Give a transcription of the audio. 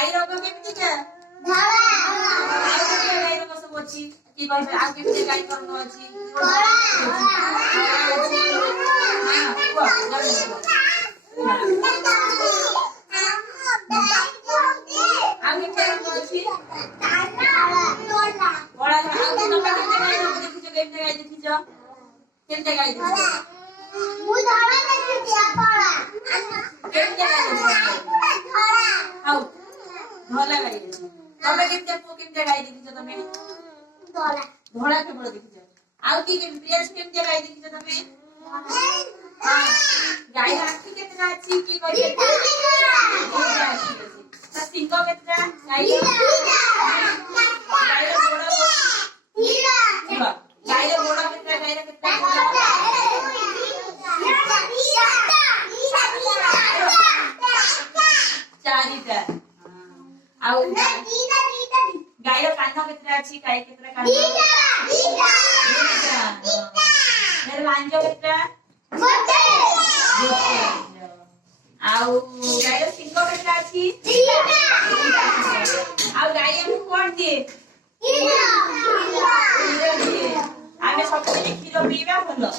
गाई रंग केमितिका गाई रंग सब अछि की कहबे आ केमिति गाई रंग अछि केते गाई देखिछ मु धरा देखिछ आपला केते गाई देखिछ धरा आउ धला गाई देखिछ तबे केते गाई देखिछ तमे धला धला केबळ देखिछ आउ की प्रियस केते गाई देखिछ तमे हां गाई आखी केते अछि की करिए त सिंह केते गाई गाई गोड़ा हीरा गाई गोड़ा केते गाई केते चारिटा आउ गाई रो कान केते अछि गाई केते कान मेरे लांजो केते आउ गाई रो सिंह केते अछि आउ गाई हम कोन दिए हीरो दिए आमे सब क्षीर पीबा भलो